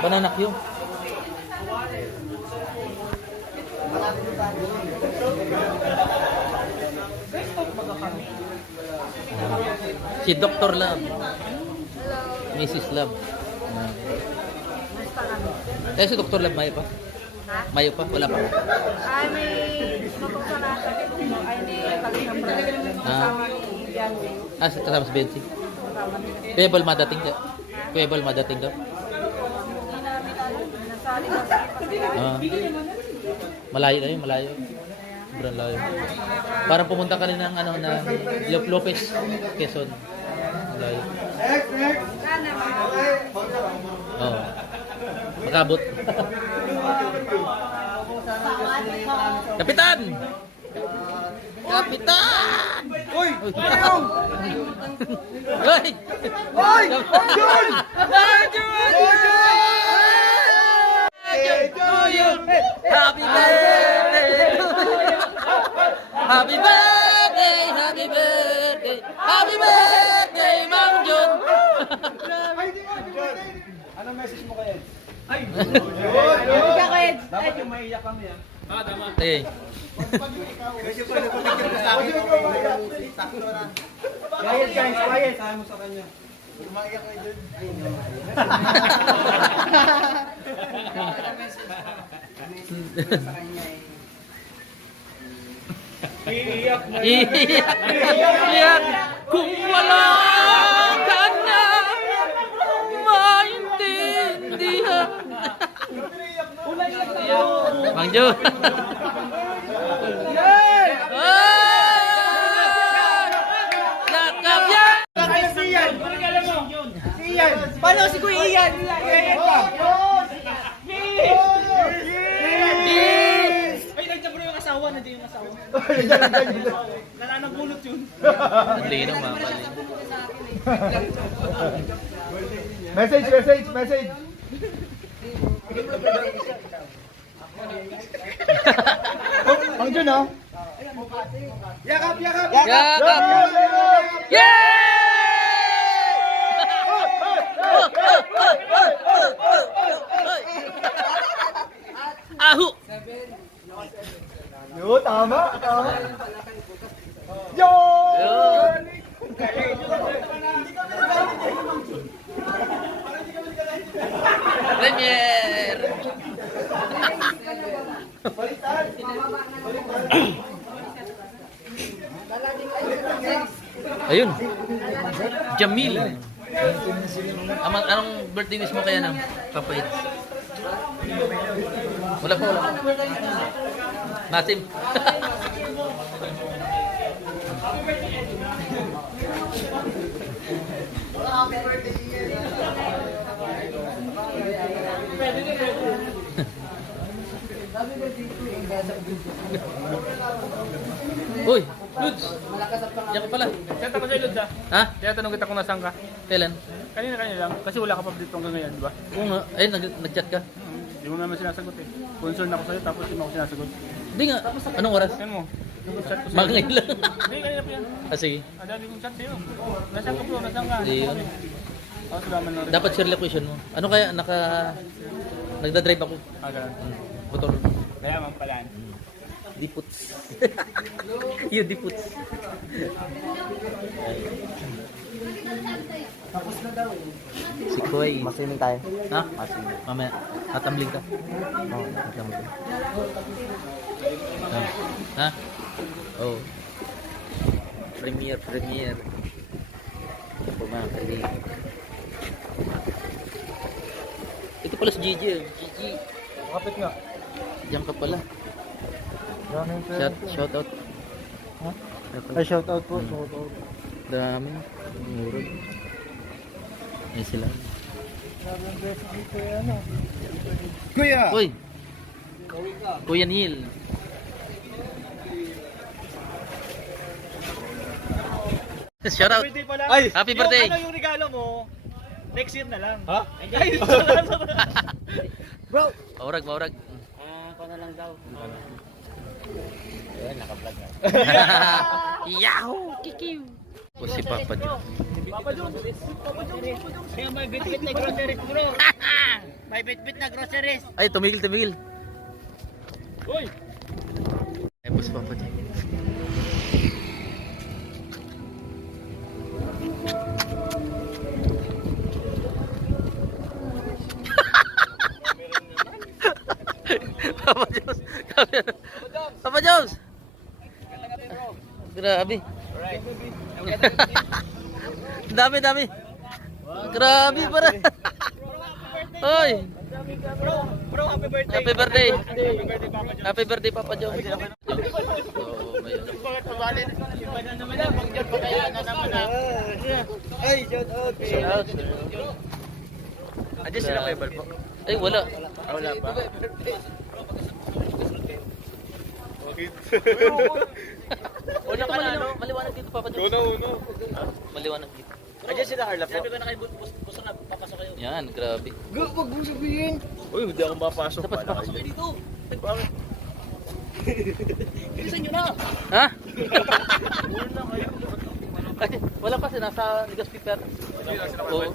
Banana Q. Si Dr. Love. Mrs. Love. Eh, si Dr. Love, mayo pa? Ha? Mayo pa? Wala pa? Ay, may notong sa nasa mo. Ay, may kalina pa. Kasama ni Bianchi. Ah, kasama si Bensi. Kasama ni Pebble madating daw. Pebble madating daw. Hindi namin alam. Nasali ko sa ipa. Ah. Malayo na yun, malayo. Sobrang layo. Parang pumunta ka rin ng ano, na Lopez, Quezon. Malayo. Sana mga. Oo. Magabot. Kapitan! Kapitan! Uy! Hoy! Uy! Jun! Happy birthday to you. Happy birthday, happy birthday, happy birthday, Ma'am Jun. Anong message mo kay Ed? Ay! Ikaw, Ed. Dapat yung maiyak kami ah. Eh, Kasi pa nagpapagkita sa akin. Quiet guys, quiet. Sabi mo sa kanya. Umaiyak kayo dyan. Iiyak na. iyak kung wala ka na maintindihan. Mang Jun. Yakap yan! Si Ian! Si Ian! Paano si Kuya Ian? Ian pa! Ay, nandiyan mo na yung asawa. Nandiyan yung asawa. Nananagulot yun. Lino, mga pali. Message! Ang Jun, oh. Yakap! Yakap! Ahu! Yo, tama. Yun! Premier! Ayun. Jamil. Anong birthday wish mo kaya ng Papa Eds? Wala pa. Nasim. Uy, Lods. Diyan ka pala. Chat ako sa'yo, Lods, ah. Ha? Kaya tanong kita kung nasaan ka. Kailan? Kanina lang. Kasi wala ka pa dito hanggang ngayon, di ba? Oo nga. Ay, nag-chat ka. Hindi mo naman sinasagot eh. Concern ako sa'yo, tapos hindi mo ako sinasagot. Hindi nga. Anong oras? Yan mo. Chat ko sa'yo. Magngay lang. Hindi, kanina pa yan. Ah, sige. Ang dami kong chat sa'yo. Nasaan ka bro? Nasaan ka? Hindi yun. Ako salaman na rin. Dapat share location mo. Ano kaya? Nagda-drive ako. Ganun. Motor. Kaya man pala. Diputs. Yun, diputs. Tapos na daw. Si Koy. Masimin tayo. Ha? Mamaya. Tatambling ka. Oo, Tatambling. Ha? Oh. Premiere. Ito po mga kalig. Ito pala si Gigi. Gigi. Kapit nga. Diyan ka pala. Shout out. Ha? Ay, shout out po. Shout out. Dami. Murag. Ayan sila. Kuya! Uy! Kuya Neil. Shout out. Birthday pala. Ay! Happy birthday. Yung, yung regalo mo, next year na lang. Ha? Ay, Bro! Maurag. ako na lang daw. Ayan, naka-vlog na. Yahoo! Kikiw! O si Papa John. Papa John. Kaya may bitikit na grocery bro. May May bit-bit na groceries. Ay, tumigil, tumigil. Uy! Ay, boss Papa Jones. Papa Jones. Papa Jones. Grabe. Dami, dami. Grabe para. Oy. Bro, happy birthday. Happy birthday. Happy birthday, Papa Jones. Happy birthday, Papa Jones. Bakit pabalin? Iba na naman na. Pag-dyan pa kaya na naman na. Ay, shout out. Adyan sila kay Balbo. Ay, wala. Wala pa. Wala ka na, maliwanag dito, Papa Jones. Uno. Maliwanag dito. Adyan sila Carla po. Sabi ko na kayo, buso na, papasok kayo. Yan, grabe. Wag mo sabihin. Uy, hindi ako mapasok. Dapat pa. Dito. Bakit? Bilisan nyo na. Ha? Ay, wala pa, nasa negotiator. Oo.